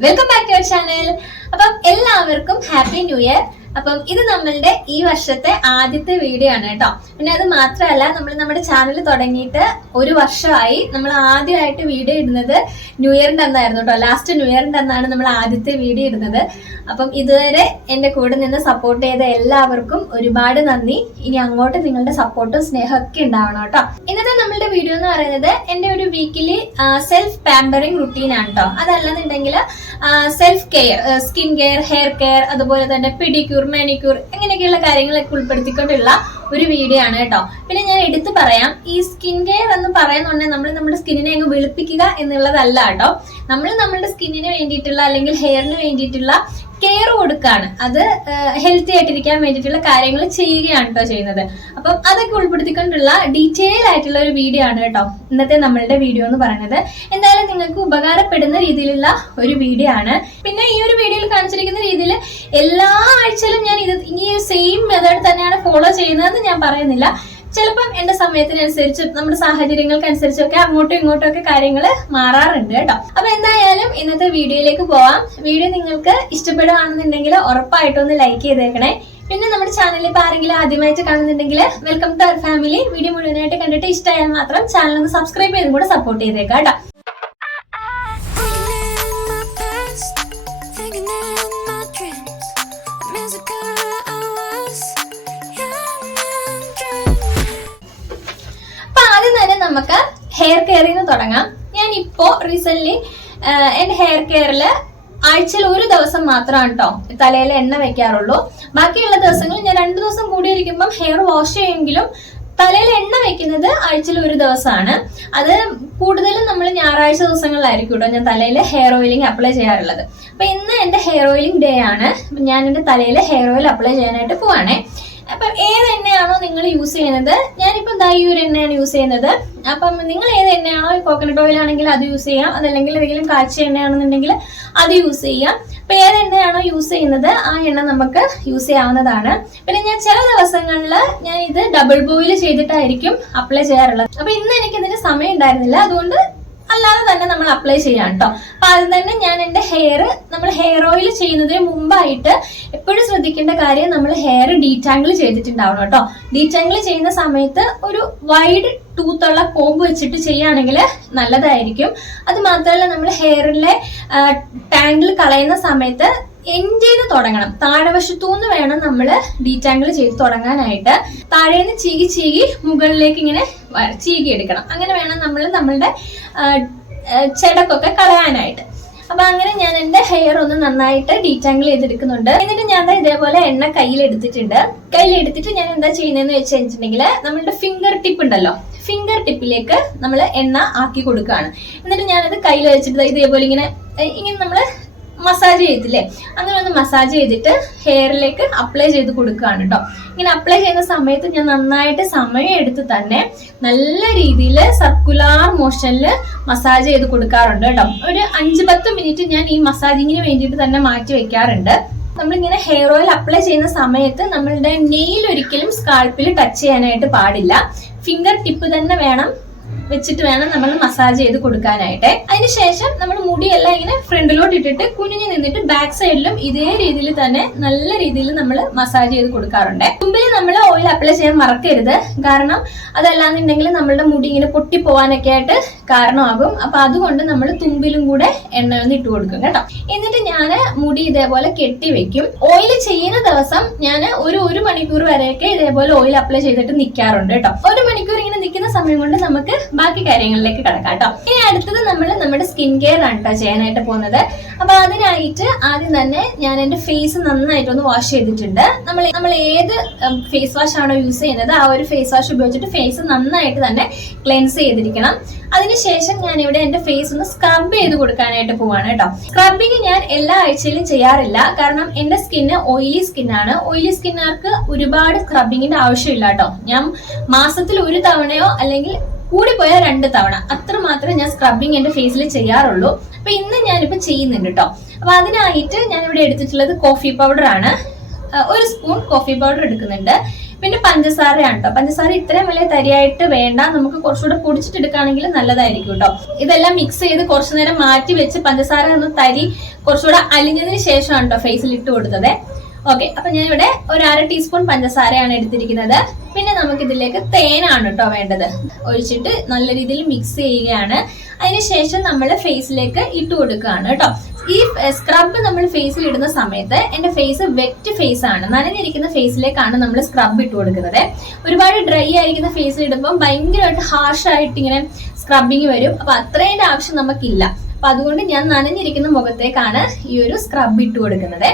Welcome back to our channel അപ്പം എല്ലാവർക്കും happy new year അപ്പം ഇത് നമ്മളുടെ ഈ വർഷത്തെ ആദ്യത്തെ വീഡിയോ ആണ് കേട്ടോ. പിന്നെ അത് മാത്രമല്ല നമ്മൾ നമ്മുടെ ചാനൽ തുടങ്ങിയിട്ട് ഒരു വർഷമായി നമ്മൾ ആദ്യമായിട്ട് വീഡിയോ ഇടുന്നത് ന്യൂ ഇയറിന്റെ അന്നായിരുന്നു കേട്ടോ. ലാസ്റ്റ് ന്യൂ ഇയറിന്റെ അന്നാണ് നമ്മൾ ആദ്യത്തെ വീഡിയോ ഇടുന്നത്. അപ്പം ഇതുവരെ എന്റെ കൂടെ നിന്ന് സപ്പോർട്ട് ചെയ്ത എല്ലാവർക്കും ഒരുപാട് നന്ദി. ഇനി അങ്ങോട്ട് നിങ്ങളുടെ സപ്പോർട്ടും സ്നേഹമൊക്കെ ഉണ്ടാവണം കേട്ടോ. ഇന്നത്തെ നമ്മളുടെ വീഡിയോ എന്ന് പറയുന്നത് എന്റെ ഒരു വീക്കിലി സെൽഫ് പാമ്പറിങ് റുട്ടീൻ ആണ് കേട്ടോ. അതല്ലെന്നുണ്ടെങ്കിൽ self care skin care hair care അതുപോലെ തന്നെ പിഡിക്യൂർ മാനിക്യൂർ അങ്ങനെയൊക്കെയുള്ള കാര്യങ്ങളൊക്കെ ഉൾപ്പെടുത്തിക്കൊണ്ടുള്ള ഒരു വീഡിയോ ആണ് കേട്ടോ. പിന്നെ ഞാൻ എടുത്തു പറയാം ഈ സ്കിൻ കെയർ എന്ന് പറയുന്നുണ്ടെങ്കിൽ നമ്മൾ നമ്മുടെ സ്കിന്നിനെ അങ്ങ് വെളുപ്പിക്കുക എന്നുള്ളതല്ല കേട്ടോ. നമ്മൾ നമ്മുടെ സ്കിന്നിന് വേണ്ടിയിട്ടുള്ള അല്ലെങ്കിൽ ഹെയറിന് വേണ്ടിയിട്ടുള്ള കെയർ കൊടുക്കാണ് അത് ഹെൽത്തി ആയിട്ടിരിക്കാൻ വേണ്ടിയിട്ടുള്ള കാര്യങ്ങൾ ചെയ്യുകയാണ് കേട്ടോ ചെയ്യുന്നത്. അപ്പം അതൊക്കെ ഉൾപ്പെടുത്തിക്കൊണ്ടുള്ള ഡീറ്റെയിൽ ആയിട്ടുള്ള ഒരു വീഡിയോ ആണ് കേട്ടോ ഇന്നത്തെ നമ്മളുടെ വീഡിയോ എന്ന് പറയുന്നത്. എന്തായാലും നിങ്ങൾക്ക് ഉപകാരപ്പെടുന്ന രീതിയിലുള്ള ഒരു വീഡിയോ ആണ്. പിന്നെ ഈ ഒരു വീഡിയോയിൽ കാണിച്ചിരിക്കുന്ന രീതിയിൽ എല്ലാ ആഴ്ചയിലും ഞാൻ ഇത് ഈ സെയിം മെത്തേഡ് തന്നെയാണ് ഫോളോ ചെയ്യുന്നതെന്ന് ഞാൻ പറയുന്നില്ല. ചിലപ്പം എന്റെ സമയത്തിനനുസരിച്ച് നമ്മുടെ സാഹചര്യങ്ങൾക്കനുസരിച്ചൊക്കെ അങ്ങോട്ടും ഇങ്ങോട്ടും ഒക്കെ കാര്യങ്ങൾ മാറാറുണ്ട് കേട്ടോ. അപ്പൊ എന്തായാലും ഇന്നത്തെ വീഡിയോയിലേക്ക് പോവാം. വീഡിയോ നിങ്ങൾക്ക് ഇഷ്ടപ്പെടുകയാണെന്നുണ്ടെങ്കിൽ ഉറപ്പായിട്ടും ഒന്ന് ലൈക്ക് ചെയ്തേക്കണേ. പിന്നെ നമ്മുടെ ചാനലിൽ ഇപ്പൊ ആരെങ്കിലും ആദ്യമായിട്ട് കാണുന്നുണ്ടെങ്കിൽ welcome to our family video മുഴുവനായിട്ട് കണ്ടിട്ട് ഇഷ്ടമായാൽ മാത്രം ചാനൽ ഒന്ന് സബ്സ്ക്രൈബ് ചെയ്തും കൂടെ സപ്പോർട്ട് ചെയ്തേക്കാം കേട്ടോ. In my dreams. The നമുക്ക് ഹെയർ കെയറിൽ നിന്ന് തുടങ്ങാം. ഞാൻ ഇപ്പോ റീസെന്റ് എന്റെ ഹെയർ കെയറിൽ ആഴ്ചയിൽ ഒരു ദിവസം മാത്രമാണ് കേട്ടോ തലയിൽ എണ്ണ വെക്കാറുള്ളൂ. ബാക്കിയുള്ള ദിവസങ്ങളിൽ ഞാൻ രണ്ടു ദിവസം കൂടി ഇരിക്കുമ്പം ഹെയർ വാഷ് ചെയ്യുമെങ്കിലും തലയിൽ എണ്ണ വെക്കുന്നത് ആഴ്ചയിൽ ഒരു ദിവസമാണ്. അത് കൂടുതലും നമ്മൾ ഞായറാഴ്ച ദിവസങ്ങളിലായിരിക്കും കേട്ടോ ഞാൻ തലയിൽ ഹെയർ ഓയിലിംഗ് അപ്ലൈ ചെയ്യാറുള്ളത്. അപ്പൊ ഇന്ന് എന്റെ ഹെയർ ഓയിലിംഗ് ഡേ ആണ്. ഞാൻ എന്റെ തലയിൽ ഹെയർ ഓയിൽ അപ്ലൈ ചെയ്യാനായിട്ട് പോവാണേ. അപ്പം ഏത് എണ്ണയാണോ നിങ്ങൾ യൂസ് ചെയ്യുന്നത്? ഞാനിപ്പം ദാ ഈ ഒരു എണ്ണയാണ് യൂസ് ചെയ്യുന്നത്. അപ്പം നിങ്ങൾ ഏത് എണ്ണയാണോ കോക്കനട്ട് ഓയിൽ ആണെങ്കിൽ അത് യൂസ് ചെയ്യാം. അതല്ലെങ്കിൽ ഏതെങ്കിലും കാച്ചിയ എണ്ണയാണെന്നുണ്ടെങ്കിൽ അത് യൂസ് ചെയ്യാം. അപ്പം ഏത് എണ്ണയാണോ യൂസ് ചെയ്യുന്നത് ആ എണ്ണ നമുക്ക് യൂസ് ചെയ്യാവുന്നതാണ്. പിന്നെ ഞാൻ ചില ദിവസങ്ങളിൽ ഞാൻ ഇത് ഡബിൾ ബോയിൽ ചെയ്തിട്ടായിരിക്കും അപ്ലൈ ചെയ്യാറുള്ളത്. അപ്പം ഇന്ന് എനിക്ക് ഇതിന് സമയം ഉണ്ടായിരുന്നില്ല. അതുകൊണ്ട് അല്ലാതെ തന്നെ നമ്മൾ അപ്ലൈ ചെയ്യാം കേട്ടോ അപ്പൊ ആദ്യം തന്നെ ഞാൻ എന്റെ ഹെയർ നമ്മൾ ഹെയർ ഓയിൽ ചെയ്യുന്നതിന് മുമ്പായിട്ട് എപ്പോഴും ശ്രദ്ധിക്കേണ്ട കാര്യം നമ്മൾ ഹെയർ ഡീറ്റാങ്കിൾ ചെയ്തിട്ടുണ്ടാവണം കേട്ടോ ഡീറ്റാങ്കിൾ ചെയ്യുന്ന സമയത്ത് ഒരു വൈഡ് ടൂത്തുള്ള കോമ്പ് വെച്ചിട്ട് ചെയ്യുകയാണെങ്കിൽ നല്ലതായിരിക്കും. അത് മാത്രമല്ല നമ്മൾ ഹെയറിലെ ടാങ്കിൾ കളയുന്ന സമയത്ത് എൻഡിന്ന് തുടങ്ങണം. താഴെവശത്തുനിന്ന് വേണം നമ്മൾ ഡീറ്റാങ്കിൾ ചെയ്ത് തുടങ്ങാനായിട്ട്. താഴേന്ന് ചീകി ചീകി മുകളിലേക്ക് ഇങ്ങനെ വ- ചീകി എടുക്കണം. അങ്ങനെ വേണം നമ്മൾ നമ്മളുടെ ചെടക്കൊക്കെ കളയാനായിട്ട്. അപ്പൊ അങ്ങനെ ഞാൻ എന്റെ ഹെയർ ഒന്ന് നന്നായിട്ട് ഡീറ്റാങ്കിൾ ചെയ്തെടുക്കുന്നുണ്ട്. എന്നിട്ട് ഞാൻ ഇതേപോലെ എണ്ണ കയ്യിൽ എടുത്തിട്ട് ഞാൻ എന്താ ചെയ്യുന്നതെന്ന് വെച്ച് കഴിഞ്ഞിട്ടുണ്ടെങ്കിൽ നമ്മളുടെ ഫിംഗർ ടിപ്പ് ഉണ്ടല്ലോ. ഫിംഗർ ടിപ്പിലേക്ക് നമ്മൾ എണ്ണ ആക്കി കൊടുക്കുകയാണ്. എന്നിട്ട് ഞാനത് കയ്യിൽ വെച്ചിട്ട് ഇതേപോലെ ഇങ്ങനെ ഇങ്ങനെ നമ്മൾ മസാജ് ചെയ്തില്ലേ അങ്ങനെ ഒന്ന് മസാജ് ചെയ്തിട്ട് ഹെയറിലേക്ക് അപ്ലൈ ചെയ്ത് കൊടുക്കുകയാണ് കേട്ടോ ഇങ്ങനെ അപ്ലൈ ചെയ്യുന്ന സമയത്ത് ഞാൻ നന്നായിട്ട് സമയം എടുത്ത് തന്നെ നല്ല രീതിയിൽ സർക്കുലാർ മോഷനിൽ മസാജ് ചെയ്ത് കൊടുക്കാറുണ്ട് കേട്ടോ ഒരു അഞ്ച് പത്ത് മിനിറ്റ് ഞാൻ ഈ മസാജിങ്ങിന് വേണ്ടിയിട്ട് തന്നെ മാറ്റി വെക്കാറുണ്ട്. നമ്മളിങ്ങനെ ഹെയർ ഓയിൽ അപ്ലൈ ചെയ്യുന്ന സമയത്ത് നമ്മളുടെ നെയിൽ ഒരിക്കലും സ്കാൾപ്പിൽ ടച്ച് ചെയ്യാനായിട്ട് പാടില്ല. ഫിംഗർ ടിപ്പ് തന്നെ വേണം വെച്ചിട്ട് വേണം നമ്മൾ മസാജ് ചെയ്ത് കൊടുക്കാനായിട്ട്. അതിനുശേഷം നമ്മൾ മുടിയെല്ലാം ഇങ്ങനെ ഫ്രണ്ടിലോട്ട് ഇട്ടിട്ട് കുനിഞ്ഞു നിന്നിട്ട് ബാക്ക് സൈഡിലും ഇതേ രീതിയിൽ തന്നെ നല്ല രീതിയിൽ നമ്മൾ മസാജ് ചെയ്ത് കൊടുക്കാറുണ്ട്. മുമ്പിൽ നമ്മൾ ഓയിൽ അപ്ലൈ ചെയ്യാൻ മറക്കരുത്. കാരണം അതല്ലാന്നുണ്ടെങ്കിൽ നമ്മളുടെ മുടി ഇങ്ങനെ പൊട്ടി പൊട്ടിപ്പോവാനൊക്കെ ആയിട്ട് കാരണമാകും. അപ്പൊ അതുകൊണ്ട് നമ്മൾ തുമ്പിലും കൂടെ എണ്ണ ഒന്ന് ഇട്ട് കൊടുക്കും കേട്ടോ. എന്നിട്ട് ഞാൻ മുടി ഇതേപോലെ കെട്ടി വെക്കും. ഓയിൽ ചെയ്യുന്ന ദിവസം ഞാൻ ഒരു ഒരു മണിക്കൂർ വരെയൊക്കെ ഇതേപോലെ ഓയിൽ അപ്ലൈ ചെയ്തിട്ട് നിൽക്കാറുണ്ട് കേട്ടോ. ഒരു മണിക്കൂർ ഇങ്ങനെ നിൽക്കുന്ന സമയം കൊണ്ട് നമുക്ക് ബാക്കി കാര്യങ്ങളിലേക്ക് കിടക്കാം കേട്ടോ. ഇനി അടുത്തത് നമ്മൾ നമ്മുടെ സ്കിൻ കെയർ ആണ് കേട്ടോ ചെയ്യാനായിട്ട് പോകുന്നത്. അപ്പൊ അതിനായിട്ട് ആദ്യം തന്നെ ഞാൻ എന്റെ ഫേസ് നന്നായിട്ട് ഒന്ന് വാഷ് ചെയ്തിട്ടുണ്ട്. നമ്മൾ നമ്മൾ ഏത് ഫേസ് വാഷ് ആണോ യൂസ് ചെയ്യുന്നത് ആ ഒരു ഫേസ് വാഷ് ഉപയോഗിച്ചിട്ട് ഫേസ് നന്നായിട്ട് തന്നെ ക്ലെൻസ് ചെയ്തിരിക്കണം. അതിനുശേഷം ഞാൻ ഇവിടെ എന്റെ ഫേസ് ഒന്ന് സ്ക്രബ് ചെയ്ത് കൊടുക്കാനായിട്ട് പോവാണ് കേട്ടോ. സ്ക്രബിങ് ഞാൻ എല്ലാ ആഴ്ചയിലും ചെയ്യാറില്ല. കാരണം എന്റെ സ്കിന്ന് ഓയിലി സ്കിന്നാണ് ഓയിലി സ്കിന്നുകാർക്ക് ഒരുപാട് സ്ക്രബിങ്ങിന്റെ ആവശ്യമില്ല കേട്ടോ. ഞാൻ മാസത്തിൽ ഒരു തവണയോ അല്ലെങ്കിൽ കൂടി പോയാൽ രണ്ട് തവണ അത്ര മാത്രമേ ഞാൻ സ്ക്രബിങ് എന്റെ ഫേസിൽ ചെയ്യാറുള്ളൂ. അപ്പൊ ഇന്ന് ഞാനിപ്പോ ചെയ്യുന്നുണ്ട് കേട്ടോ. അപ്പൊ അതിനായിട്ട് ഞാൻ ഇവിടെ എടുത്തിട്ടുള്ളത് കോഫി പൗഡർ ആണ്. ഒരു സ്പൂൺ കോഫി പൗഡർ എടുക്കുന്നുണ്ട്. പിന്നെ പഞ്ചസാരയാണ് കേട്ടോ പഞ്ചസാര ഇത്രയും വലിയ തരിയായിട്ട് വേണ്ട. നമുക്ക് കുറച്ചുകൂടെ പൊടിച്ചിട്ട് എടുക്കുകയാണെങ്കിൽ നല്ലതായിരിക്കും കേട്ടോ. ഇതെല്ലാം മിക്സ് ചെയ്ത് കുറച്ചു നേരം മാറ്റി വെച്ച് പഞ്ചസാര ഒന്ന് തരി കുറച്ചുകൂടെ അലിഞ്ഞതിന് ശേഷമാണ് കേട്ടോ ഫേസിൽ ഇട്ട് കൊടുത്തത്. ഓക്കെ അപ്പൊ ഞാൻ ഇവിടെ ഒരു അര ടീസ്പൂൺ പഞ്ചസാരയാണ് എടുത്തിരിക്കുന്നത്. പിന്നെ നമുക്ക് ഇതിലേക്ക് തേനാണ് കേട്ടോ വേണ്ടത്. ഒഴിച്ചിട്ട് നല്ല രീതിയിൽ മിക്സ് ചെയ്യുകയാണ്. അതിനുശേഷം നമ്മൾ ഫേസിലേക്ക് ഇട്ട് കൊടുക്കുകയാണ് കേട്ടോ. ഈ സ്ക്രബ് നമ്മൾ ഫേസിൽ ഇടുന്ന സമയത്ത് എന്റെ ഫേസ് വെറ്റ് ഫേസ് ആണ്. നനഞ്ഞിരിക്കുന്ന ഫേസിലേക്കാണ് നമ്മൾ സ്ക്രബ് ഇട്ട് കൊടുക്കുന്നത്. ഒരുപാട് ഡ്രൈ ആയിരിക്കുന്ന ഫേസിൽ ഇടുമ്പോൾ ഭയങ്കരമായിട്ട് ഹാർഷ് ആയിട്ട് ഇങ്ങനെ സ്ക്രബിങ് വരും. അപ്പൊ അത്രയും ആവശ്യം നമുക്കില്ല. അപ്പൊ അതുകൊണ്ട് ഞാൻ നനഞ്ഞിരിക്കുന്ന മുഖത്തേക്കാണ് ഈ ഒരു സ്ക്രബ് ഇട്ട് കൊടുക്കുന്നത്.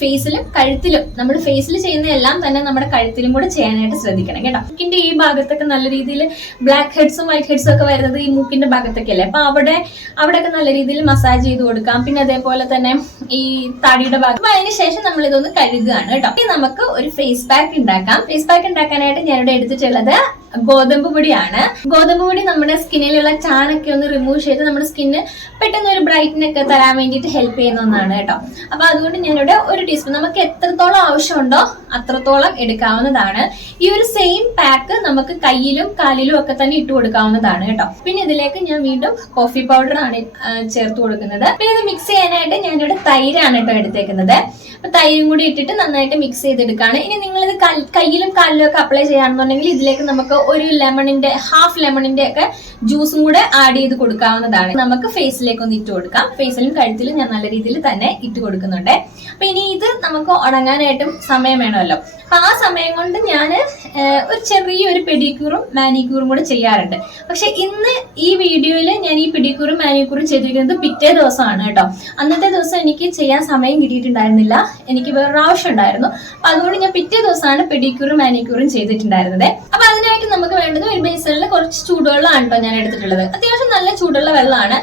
ഫേസിലും കഴുത്തിലും നമ്മൾ ഫേസിൽ ചെയ്യുന്ന എല്ലാം തന്നെ നമ്മുടെ കഴുത്തിലും കൂടെ ചെയ്യാനായിട്ട് ശ്രദ്ധിക്കണം കേട്ടോ. മൂക്കിന്റെ ഈ ഭാഗത്തൊക്കെ നല്ല രീതിയിൽ ബ്ലാക്ക് ഹെഡ്സും വൈറ്റ് ഹെഡ്സും ഒക്കെ വരുന്നത് ഈ മൂക്കിന്റെ ഭാഗത്തൊക്കെ അല്ലേ അപ്പൊ അവിടെ അവിടെയൊക്കെ നല്ല രീതിയിൽ മസാജ് ചെയ്ത് കൊടുക്കാം. പിന്നെ അതേപോലെ തന്നെ ഈ താടിയുടെ ഭാഗം. അപ്പൊ അതിന് ശേഷം നമ്മൾ ഇതൊന്ന് കഴുകുകയാണ് കേട്ടോ. ഇനി നമുക്ക് ഒരു ഫേസ് പാക്ക് ഉണ്ടാക്കാം. ഫേസ് പാക്ക് ഉണ്ടാക്കാനായിട്ട് ഞാനിവിടെ എടുത്തിട്ടുള്ളത് ഗോതമ്പ് പൊടിയാണ്. ഗോതമ്പ് പൊടി നമ്മുടെ സ്കിന്നിലുള്ള ചാണൊക്കെ ഒന്ന് റിമൂവ് ചെയ്ത് നമ്മുടെ സ്കിന്ന് പെട്ടെന്ന് ഒരു ബ്രൈറ്റ്നൊക്കെ തരാൻ വേണ്ടിയിട്ട് ഹെൽപ്പ് ചെയ്യുന്ന ഒന്നാണ് കേട്ടോ. അപ്പൊ അതുകൊണ്ട് ഞാനിവിടെ ഒരു ടീസ്പൂൺ നമുക്ക് എത്രത്തോളം ആവശ്യമുണ്ടോ അത്രത്തോളം എടുക്കാവുന്നതാണ്. ഈ ഒരു സെയിം പാക്ക് നമുക്ക് കയ്യിലും കാലിലും ഒക്കെ തന്നെ ഇട്ട് കൊടുക്കാവുന്നതാണ് കേട്ടോ. പിന്നെ ഇതിലേക്ക് ഞാൻ വീണ്ടും കോഫി പൗഡർ ആണ് ചേർത്ത് കൊടുക്കുന്നത്. പിന്നെ ഇത് മിക്സ് ചെയ്യാനായിട്ട് ഞാനിവിടെ തൈരാണ് കേട്ടോ എടുത്തേക്കുന്നത്. അപ്പൊ തൈരും കൂടി ഇട്ടിട്ട് നന്നായിട്ട് മിക്സ് ചെയ്തെടുക്കാണ്. ഇനി നിങ്ങൾ ഇത് കയ്യിലും കാലിലും ഒക്കെ അപ്ലൈ ചെയ്യുകയാണെന്നുണ്ടെങ്കിൽ ഇതിലേക്ക് നമുക്ക് ഒരു ലെമണിന്റെ ഹാഫ് ലെമണിന്റെ ഒക്കെ ജ്യൂസും കൂടെ ആഡ് ചെയ്ത് കൊടുക്കാവുന്നതാണ്. നമുക്ക് ഫേസിലേക്ക് ഒന്ന് ഇട്ട് കൊടുക്കാം. ഫേസിലും കഴുത്തിലും ഞാൻ നല്ല രീതിയിൽ തന്നെ ഇട്ട് കൊടുക്കുന്നുണ്ട്. അപ്പൊ ഇനി ഇത് നമുക്ക് ഉണങ്ങാനായിട്ടും സമയം വേണമല്ലോ. അപ്പൊ ആ സമയം കൊണ്ട് ഞാൻ ഒരു ചെറിയൊരു പെഡിക്യൂറും മാനിക്യൂറും കൂടെ ചെയ്യാറുണ്ട്. പക്ഷെ ഇന്ന് ഈ വീഡിയോയിൽ ഞാൻ ഈ പെഡിക്യൂറും മാനിക്യൂറും ചെയ്തിരിക്കുന്നത് പിറ്റേ ദിവസമാണ് കേട്ടോ. അന്നത്തെ ദിവസം എനിക്ക് ചെയ്യാൻ സമയം കിട്ടിയിട്ടുണ്ടായിരുന്നില്ല. എനിക്ക് വേറൊരു ആവശ്യം ഉണ്ടായിരുന്നു. അപ്പൊ അതുകൊണ്ട് ഞാൻ പിറ്റേ ദിവസമാണ് പെഡിക്യൂറും മാനിക്യൂറും ചെയ്തിട്ടുണ്ടായിരുന്നത്. അപ്പൊ അതിനായിട്ട് നമുക്ക് വേണ്ടത് ഒരു ബേസണിൽ കുറച്ച് ചൂടുവെള്ളമാണ് കേട്ടോ ഞാൻ എടുത്തിട്ടുള്ളത്. അത്യാവശ്യം നല്ല ചൂടുള്ള വെള്ളമാണ്.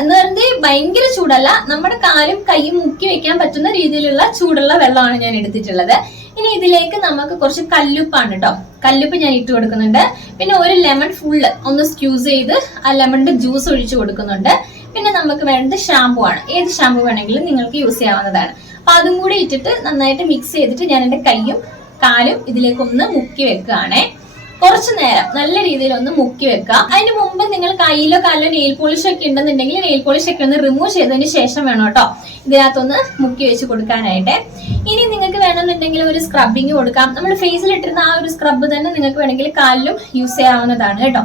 എന്ന് ഭയങ്കര ചൂടല്ല. നമ്മുടെ കാലും കൈയും മുക്കി വെക്കാൻ പറ്റുന്ന രീതിയിലുള്ള ചൂടുള്ള വെള്ളമാണ് ഞാൻ എടുത്തിട്ടുള്ളത്. ഇനി ഇതിലേക്ക് നമുക്ക് കുറച്ച് കല്ലുപ്പാണ് കേട്ടോ കല്ലുപ്പ് ഞാൻ ഇട്ട് കൊടുക്കുന്നുണ്ട്. പിന്നെ ഒരു ലെമൺ ഫുള്ള് ഒന്ന് സ്ക്യൂസ് ചെയ്ത് ആ ലെമണിന്റെ ജ്യൂസ് ഒഴിച്ചു കൊടുക്കുന്നുണ്ട്. പിന്നെ നമുക്ക് വേണ്ടത് ഷാമ്പു ആണ്. ഏത് ഷാമ്പു വേണമെങ്കിലും നിങ്ങൾക്ക് യൂസ് ചെയ്യാവുന്നതാണ്. അപ്പൊ അതും കൂടി ഇട്ടിട്ട് നന്നായിട്ട് മിക്സ് ചെയ്തിട്ട് ഞാൻ എന്റെ കൈയും കാലും ഇതിലേക്കൊന്ന് മുക്കി വെക്കുകയാണേ. കുറച്ചു നേരം നല്ല രീതിയിൽ ഒന്ന് മുക്കി വെക്കുക. അതിന് മുമ്പ് നിങ്ങൾ കയ്യിലോ കാലിലോ നെയിൽ പോളിഷ് ഒക്കെ ഉണ്ടെന്നുണ്ടെങ്കിൽ നെയിൽ പോളിഷ് ഒക്കെ ഒന്ന് റിമൂവ് ചെയ്തതിന് ശേഷം വേണം കേട്ടോ. ഇതിനകത്തൊന്ന് മുക്കി വെച്ച് കൊടുക്കാനായിട്ട്. ഇനി നിങ്ങൾക്ക് വേണമെന്നുണ്ടെങ്കിൽ ഒരു സ്ക്രബിങ് കൊടുക്കാം. നമ്മൾ ഫേസിൽ ഇട്ടിരുന്ന ആ ഒരു സ്ക്രബ് തന്നെ നിങ്ങൾക്ക് വേണമെങ്കിൽ കാലിലും യൂസ് ചെയ്യാവുന്നതാണ് കേട്ടോ.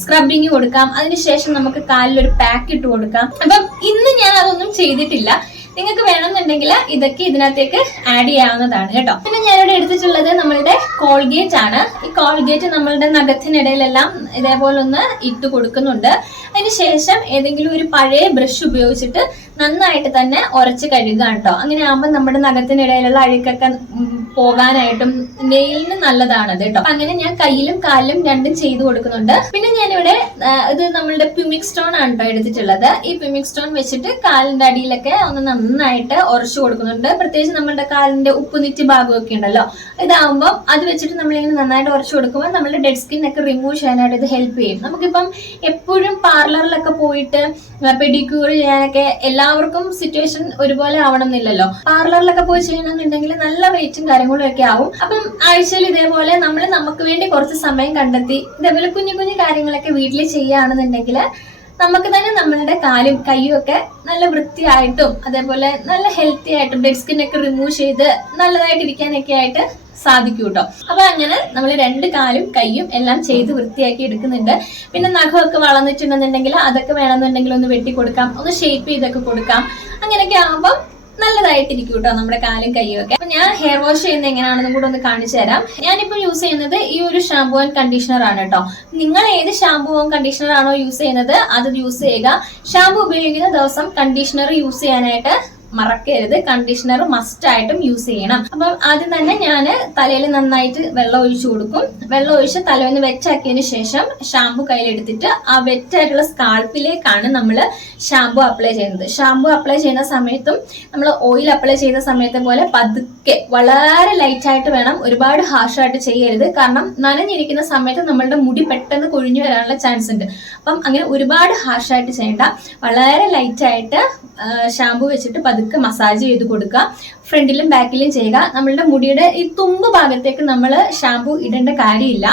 സ്ക്രബിങ് കൊടുക്കാം. അതിനുശേഷം നമുക്ക് കാലിൽ ഒരു പാക്ക് ഇട്ട് കൊടുക്കാം. അപ്പം ഇന്ന് ഞാൻ അതൊന്നും ചെയ്തിട്ടില്ല. നിങ്ങൾക്ക് വേണമെന്നുണ്ടെങ്കിൽ ഇതൊക്കെ ഇതിനകത്തേക്ക് ആഡ് ചെയ്യാവുന്നതാണ് കേട്ടോ. പിന്നെ ഞാനിവിടെ എടുത്തിട്ടുള്ളത് നമ്മളുടെ കോൾഗേറ്റ് ആണ്. ഈ കോൾഗേറ്റ് നമ്മളുടെ നഖത്തിനിടയിലെല്ലാം ഇതേപോലെ ഒന്ന് ഇട്ട് കൊടുക്കുന്നുണ്ട്. അതിന് ശേഷം ഏതെങ്കിലും ഒരു പഴയ ബ്രഷ് ഉപയോഗിച്ചിട്ട് നന്നായിട്ട് തന്നെ ഉരച്ച് കഴുകുക കേട്ടോ അങ്ങനെ ആകുമ്പോൾ നമ്മുടെ നഖത്തിനിടയിലുള്ള അഴുക്കൊക്കെ പോകാനായിട്ടും നെയിലിന് നല്ലതാണത് കേട്ടോ അങ്ങനെ ഞാൻ കയ്യിലും കാലിലും രണ്ടും ചെയ്തു കൊടുക്കുന്നുണ്ട്. പിന്നെ ഞാനിവിടെ ഇത് നമ്മളുടെ പ്യുമിക് സ്റ്റോൺ ആണ് കേട്ടോ എടുത്തിട്ടുള്ളത്. ഈ പ്യുമിക് സ്റ്റോൺ വെച്ചിട്ട് കാലിന്റെ അടിയിലൊക്കെ ഒന്ന് നന്നായിട്ട് ഉറച്ചു കൊടുക്കുന്നുണ്ട്. പ്രത്യേകിച്ച് നമ്മുടെ കാലിന്റെ ഉപ്പുനിറ്റ് ഭാഗമൊക്കെ ഉണ്ടല്ലോ. ഇതാകുമ്പോൾ അത് വെച്ചിട്ട് നമ്മളിങ്ങനെ നന്നായിട്ട് ഉറച്ചു കൊടുക്കുമ്പോൾ നമ്മുടെ ഡെഡ് സ്കിൻ റിമൂവ് ചെയ്യാനായിട്ട് ഇത് ഹെൽപ്പ് ചെയ്യും. നമുക്കിപ്പം എപ്പോഴും പാർലറിലൊക്കെ പോയിട്ട് പെഡിക്യൂർ ചെയ്യാനൊക്കെ എല്ലാവർക്കും സിറ്റുവേഷൻ ഒരുപോലെ ആവണം എന്നില്ലല്ലോ പാർലറിലൊക്കെ പോയി ചെയ്യണമെന്നുണ്ടെങ്കിൽ നല്ല വെയിറ്റും കാര്യങ്ങളും ഒക്കെ ആവും. അപ്പം ആഴ്ചയിൽ ഇതേപോലെ നമ്മൾ നമുക്ക് വേണ്ടി കുറച്ച് സമയം കണ്ടെത്തി ഇതേപോലെ കുഞ്ഞു കുഞ്ഞു കാര്യങ്ങളൊക്കെ വീട്ടിൽ ചെയ്യുകയാണെന്നുണ്ടെങ്കിൽ നമുക്ക് തന്നെ നമ്മളുടെ കാലും കൈയും ഒക്കെ നല്ല വൃത്തിയായിട്ടും അതേപോലെ നല്ല ഹെൽത്തി ആയിട്ടും ഡെഡ് സ്കിന്നൊക്കെ റിമൂവ് ചെയ്ത് നല്ലതായിട്ട് ഇരിക്കാനൊക്കെ ആയിട്ട് സാധിക്കും കേട്ടോ അപ്പൊ അങ്ങനെ നമ്മൾ രണ്ട് കാലും കൈയും എല്ലാം ചെയ്ത് വൃത്തിയാക്കി എടുക്കുന്നുണ്ട്. പിന്നെ നഖമൊക്കെ വളർന്നിട്ടുണ്ടെന്നുണ്ടെങ്കിൽ അതൊക്കെ വേണമെന്നുണ്ടെങ്കിൽ ഒന്ന് വെട്ടി കൊടുക്കാം. ഒന്ന് ഷേപ്പ് ചെയ്തൊക്കെ കൊടുക്കാം. അങ്ങനെയൊക്കെ ആകുമ്പോൾ നല്ലതായിട്ടിരിക്കും കേട്ടോ നമ്മുടെ കാലും കൈയും ഒക്കെ. അപ്പൊ ഞാൻ ഹെയർ വാഷ് ചെയ്യുന്നത് എങ്ങനെയാണെന്നും കൂടെ ഒന്ന് കാണിച്ചു തരാം. ഞാനിപ്പോ യൂസ് ചെയ്യുന്നത് ഈ ഒരു ഷാമ്പൂ ആൻഡ് കണ്ടീഷണർ ആണ് കേട്ടോ. നിങ്ങൾ ഏത് ഷാമ്പൂവും കണ്ടീഷണർ ആണോ യൂസ് ചെയ്യുന്നത് അത് യൂസ് ചെയ്യുക. ഷാമ്പൂ ഉപയോഗിക്കുന്ന ദിവസം കണ്ടീഷണർ യൂസ് ചെയ്യാനായിട്ട് മറക്കരുത്. കണ്ടീഷണർ മസ്റ്റ് ആയിട്ടും യൂസ് ചെയ്യണം. അപ്പം ആദ്യം തന്നെ ഞാൻ തലയിൽ നന്നായിട്ട് വെള്ളം ഒഴിച്ചു കൊടുക്കും. വെള്ളം ഒഴിച്ച് തലവെന്ന് വെച്ചാക്കിയതിന് ശേഷം ഷാമ്പു കയ്യിലെടുത്തിട്ട് ആ വെറ്റായിട്ടുള്ള സ്കാൾപ്പിലേക്കാണ് നമ്മൾ ഷാമ്പു അപ്ലൈ ചെയ്യുന്നത്. ഷാമ്പു അപ്ലൈ ചെയ്യുന്ന സമയത്തും നമ്മൾ ഓയിൽ അപ്ലൈ ചെയ്യുന്ന സമയത്തെ പോലെ പതുക്കെ വളരെ ലൈറ്റ് ആയിട്ട് വേണം. ഒരുപാട് ഹാർഷായിട്ട് ചെയ്യരുത്. കാരണം നനഞ്ഞിരിക്കുന്ന സമയത്ത് നമ്മളുടെ മുടി പെട്ടെന്ന് കൊഴിഞ്ഞു വരാനുള്ള ചാൻസ് ഉണ്ട്. അപ്പം അങ്ങനെ ഒരുപാട് ഹാർഷായിട്ട് ചെയ്യേണ്ട. വളരെ ലൈറ്റ് ആയിട്ട് ഷാമ്പു വെച്ചിട്ട് പതുക്കെ മസാജ് ചെയ്ത് കൊടുക്കുക. ഫ്രണ്ടിലും ബാക്കിലും ചെയ്യുക. നമ്മളുടെ മുടിയുടെ ഈ തുമ്പ് ഭാഗത്തേക്ക് നമ്മൾ ഷാമ്പു ഇടേണ്ട കാര്യമില്ല.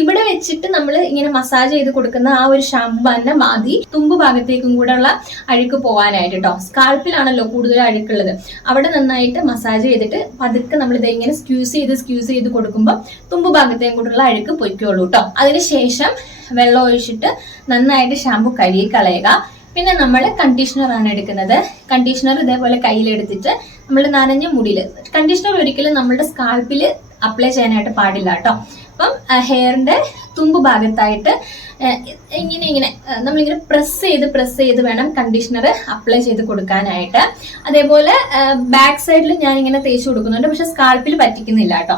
ഇവിടെ വെച്ചിട്ട് നമ്മൾ ഇങ്ങനെ മസാജ് ചെയ്ത് കൊടുക്കുന്ന ആ ഒരു ഷാമ്പു തന്നെ മതി. തുമ്പ് ഭാഗത്തേക്കും കൂടെ ഉള്ള അഴുക്ക് പോകാനായിട്ട് കേട്ടോ സ്കാൾപ്പിലാണല്ലോ കൂടുതൽ അഴുക്കുള്ളത്. അവിടെ നന്നായിട്ട് മസാജ് ചെയ്തിട്ട് പതുക്കെ നമ്മൾ ഇത് ഇങ്ങനെ സ്ക്യൂസ് ചെയ്ത് സ്ക്യൂസ് ചെയ്ത് കൊടുക്കുമ്പോൾ തുമ്പ് ഭാഗത്തേക്കും കൂടെയുള്ള അഴുക്ക് പൊയ്ക്കോളൂ കേട്ടോ അതിനുശേഷം വെള്ളം ഒഴിച്ചിട്ട് നന്നായിട്ട് ഷാമ്പു കഴുകി കളയുക. പിന്നെ നമ്മൾ കണ്ടീഷണർ ആണ് എടുക്കുന്നത്. കണ്ടീഷണർ ഇതേപോലെ കയ്യിലെടുത്തിട്ട് നമ്മൾ നനഞ്ഞ മുടിയിൽ കണ്ടീഷണർ ഒരിക്കലും നമ്മുടെ സ്കാൾപ്പിൽ അപ്ലൈ ചെയ്യാനായിട്ട് പാടില്ല കേട്ടോ. അപ്പം ഹെയറിന്റെ തുമ്പ് ഭാഗത്തായിട്ട് ഇങ്ങനെ ഇങ്ങനെ നമ്മളിങ്ങനെ പ്രസ് ചെയ്ത് പ്രസ് ചെയ്ത് വേണം കണ്ടീഷണർ അപ്ലൈ ചെയ്ത് കൊടുക്കാനായിട്ട്. അതേപോലെ ബാക്ക് സൈഡിൽ ഞാൻ ഇങ്ങനെ തേച്ച് കൊടുക്കുന്നുണ്ട് പക്ഷെ സ്കാൾപ്പിൽ പറ്റിക്കുന്നില്ല കേട്ടോ.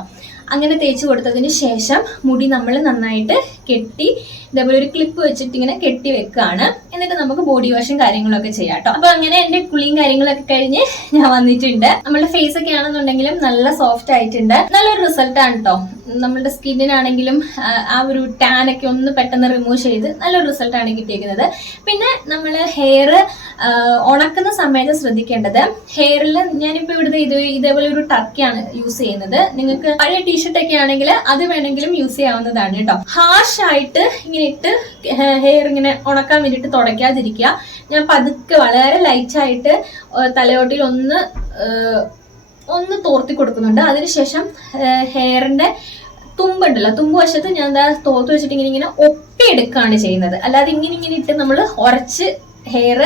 അങ്ങനെ തേച്ച് കൊടുത്തതിന് ശേഷം മുടി നമ്മൾ നന്നായിട്ട് കെട്ടി ഇതേപോലെ ഒരു ക്ലിപ്പ് വെച്ചിട്ട് ഇങ്ങനെ കെട്ടി വെക്കുകയാണ് എന്നിട്ട് നമുക്ക് ബോഡി വാഷും കാര്യങ്ങളൊക്കെ ചെയ്യാം കേട്ടോ അപ്പൊ അങ്ങനെ എന്റെ കുളിയും കാര്യങ്ങളൊക്കെ കഴിഞ്ഞ് ഞാൻ വന്നിട്ടുണ്ട്. നമ്മുടെ ഫേസ് ഒക്കെ ആണെന്നുണ്ടെങ്കിലും നല്ല സോഫ്റ്റ് ആയിട്ടുണ്ട്. നല്ലൊരു റിസൾട്ട് ആണ് കേട്ടോ നമ്മുടെ സ്കിന്നിനാണെങ്കിലും ആ, ഒരു ടാൻ ഒക്കെ ഒന്ന് പെട്ടെന്ന് റിമൂവ് ചെയ്ത് നല്ലൊരു റിസൾട്ട് ആണ് കിട്ടിയിരിക്കുന്നത് പിന്നെ നമ്മൾ ഹെയർ ഉണക്കുന്ന സമയത്ത് ശ്രദ്ധിക്കേണ്ടത് ഹെയറിൽ ഞാനിപ്പോ ഇവിടുത്തെ ഇത് ഇതേപോലെ ഒരു ടർക്കിയാണ് യൂസ് ചെയ്യുന്നത്. നിങ്ങൾക്ക് പഴയ ടീഷർട്ട് ഒക്കെ ആണെങ്കിൽ അത് വേണമെങ്കിലും യൂസ് ചെയ്യാവുന്നതാണ് കേട്ടോ ഹാർഷ് ആയിട്ട് ഇങ്ങനെ ഇട്ട് ഹെയർ ഇങ്ങനെ ഉണക്കാൻ വേണ്ടിയിട്ട് തുടയ്ക്കാതിരിക്കുക. ഞാൻ പതുക്കെ വളരെ ലൈറ്റ് ആയിട്ട് തലയോട്ടിൽ ഒന്ന് ഒന്ന് തോർത്തി കൊടുക്കുന്നുണ്ട്. അതിനുശേഷം ഹെയറിന്റെ തുമ്പുണ്ടല്ലോ തുമ്പ് വശത്ത് ഞാൻ എന്താ തോർത്ത് വെച്ചിട്ട് ഇങ്ങനെ ഇങ്ങനെ ഒപ്പിയെടുക്കുകയാണ് ചെയ്യുന്നത്. അല്ലാതെ ഇങ്ങനെ ഇങ്ങനെ ഇട്ട് നമ്മൾ ഉറച്ച് ഹെയർ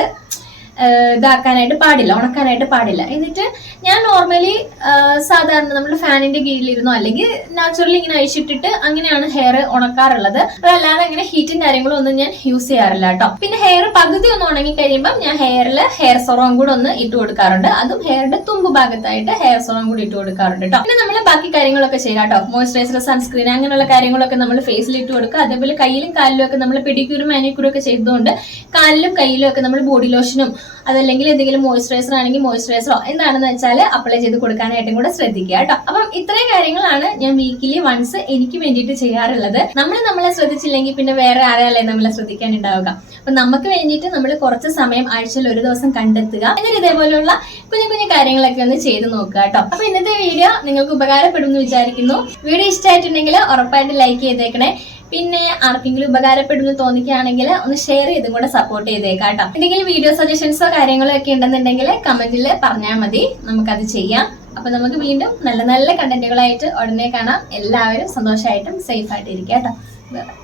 ഇതാക്കാനായിട്ട് പാടില്ല ഉണക്കാനായിട്ട് പാടില്ല. എന്നിട്ട് ഞാൻ നോർമലി സാധാരണ നമ്മൾ ഫാനിന്റെ കീഴിലിരുന്നോ അല്ലെങ്കിൽ നാച്ചുറലി ഇങ്ങനെ അഴിച്ചിട്ടിട്ട് അങ്ങനെയാണ് ഹെയർ ഉണക്കാറുള്ളത്. അതല്ലാതെ അങ്ങനെ ഹീറ്റും കാര്യങ്ങളും ഒന്നും ഞാൻ യൂസ് ചെയ്യാറില്ല കേട്ടോ. പിന്നെ ഹെയർ പകുതി ഒന്ന് ഉണങ്ങി കഴിയുമ്പോൾ ഞാൻ ഹെയറിൽ ഹെയർ സൊറോം കൂടെ ഒന്ന് ഇട്ട് കൊടുക്കാറുണ്ട്. അതും ഹെയറിന്റെ തുമ്പ് ഭാഗത്തായിട്ട് ഹെയർ സൊറോം കൂടി ഇട്ട് കൊടുക്കാറുണ്ട് കേട്ടോ. പിന്നെ നമ്മൾ ബാക്കി കാര്യങ്ങളൊക്കെ ചെയ്യാം കേട്ടോ. മോയ്സ്ചറൈസർ സൺസ്ക്രീൻ അങ്ങനെയുള്ള കാര്യങ്ങളൊക്കെ നമ്മൾ ഫേസിൽ ഇട്ട് കൊടുക്കുക. അതേപോലെ കയ്യിലും കാലിലും ഒക്കെ നമ്മൾ പെഡിക്യൂറും മാനിക്യൂറും ഒക്കെ ചെയ്തുകൊണ്ട് കാലിലും കയ്യിലും ഒക്കെ നമ്മൾ ബോഡി ലോഷനും അതല്ലെങ്കിൽ എന്തെങ്കിലും മോയ്സ്ചറൈസർ ആണെങ്കിൽ മോയ്സ്ചറൈസറോ എന്താണെന്ന് വെച്ചാൽ അപ്ലൈ ചെയ്ത് കൊടുക്കാനായിട്ടും കൂടെ ശ്രദ്ധിക്കുക കേട്ടോ. അപ്പം ഇത്രയും കാര്യങ്ങളാണ് ഞാൻ വീക്കിലി വൺസ് എനിക്ക് വേണ്ടിയിട്ട് ചെയ്യാറുള്ളത്. നമ്മൾ നമ്മളെ ശ്രദ്ധിച്ചില്ലെങ്കിൽ പിന്നെ വേറെ ആരെയല്ലേ നമ്മളെ ശ്രദ്ധിക്കാൻ ഉണ്ടാവുക അപ്പൊ നമുക്ക് വേണ്ടിയിട്ട് നമ്മൾ കുറച്ച് സമയം ആഴ്ചയിൽ ഒരു ദിവസം കണ്ടെത്തുക. എന്നിട്ട് ഇതേപോലെയുള്ള കുഞ്ഞു കുഞ്ഞു കാര്യങ്ങളൊക്കെ ഒന്ന് ചെയ്ത് നോക്കുക കേട്ടോ. അപ്പൊ ഇന്നത്തെ വീഡിയോ നിങ്ങൾക്ക് ഉപകാരപ്പെടും എന്ന് വിചാരിക്കുന്നു. വീഡിയോ ഇഷ്ടമായിട്ടുണ്ടെങ്കിൽ ഉറപ്പായിട്ട് ലൈക്ക് ചെയ്തേക്കണേ. പിന്നെ ആർക്കെങ്കിലും ഉപകാരപ്പെടുമെന്ന് തോന്നിക്കുകയാണെങ്കിൽ ഒന്ന് ഷെയർ ചെയ്തും കൂടെ സപ്പോർട്ട് ചെയ്തേക്കാം കേട്ടോ. എന്തെങ്കിലും വീഡിയോ സജഷൻസോ കാര്യങ്ങളോ ഒക്കെ ഉണ്ടെന്നുണ്ടെങ്കിൽ കമന്റിൽ പറഞ്ഞാൽ മതി. നമുക്കത് ചെയ്യാം. അപ്പൊ നമുക്ക് വീണ്ടും നല്ല നല്ല കണ്ടന്റുകളായിട്ട് ഉടനെ കാണാം. എല്ലാവരും സന്തോഷമായിട്ടും സേഫ് ആയിട്ട് ഇരിക്കാം കേട്ടോ.